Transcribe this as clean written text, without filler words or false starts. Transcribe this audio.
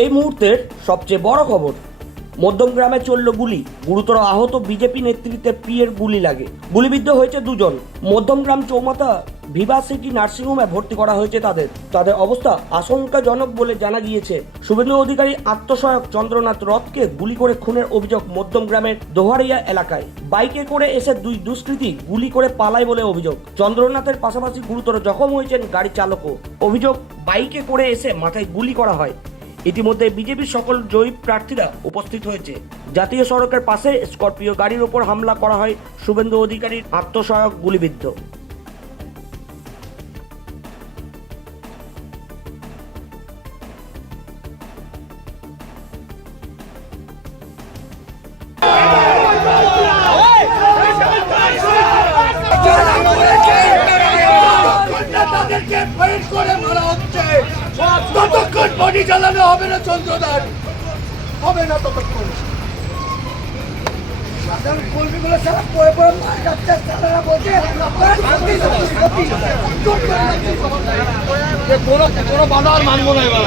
এই মুহূর্তের সবচেয়ে বড় খবর, মধ্যমগ্রামে চলল গুলি, গুরুতর আহত বিজেপি নেতৃত্বে পিয়ের গুলি লাগে, গুলিবিদ্ধ হয়েছে দুজন। মধ্যমগ্রাম চৌমাথা ভিভা সিটি নার্সিংহোমে ভর্তি করা হয়েছে তাদের অবস্থা আশঙ্কাজনক বলে জানা গিয়েছে। শুভেন্দু অধিকারী আত্মসহায়ক চন্দ্রনাথ রথকে গুলি করে খুনের অভিযোগ মধ্যমগ্রামের দোহারিয়া এলাকায়। বাইকে করে এসে দুই দুষ্কৃতী গুলি করে পালায় বলে অভিযোগ। চন্দ্রনাথের পাশাপাশি গুরুতর জখম হয়েছেন গাড়ি চালকও। অভিযোগ, বাইকে করে এসে মাথায় গুলি করা হয়। ইতিমধ্যে বিজেপির সকল জয়ী প্রার্থীরা উপস্থিত হয়েছে। জাতীয় সড়কের পাশে স্করপিও গাড়ির ওপর হামলা করা হয় শুভেন্দু অধিকারীর আত্মসহায়ক গুলিবিদ্ধ। তাদেরকে ফাইট করে মারা হচ্ছে, ততক্ষণ বডি জ্বালানো হবে না, চন্দ্রদার হবে না ততক্ষণ। সাধারণ কর্মীগুলো সারা পড়ে পড়ে মারা যাচ্ছে, তারা বলছে কোনো বাধা আর মানবো না এবার।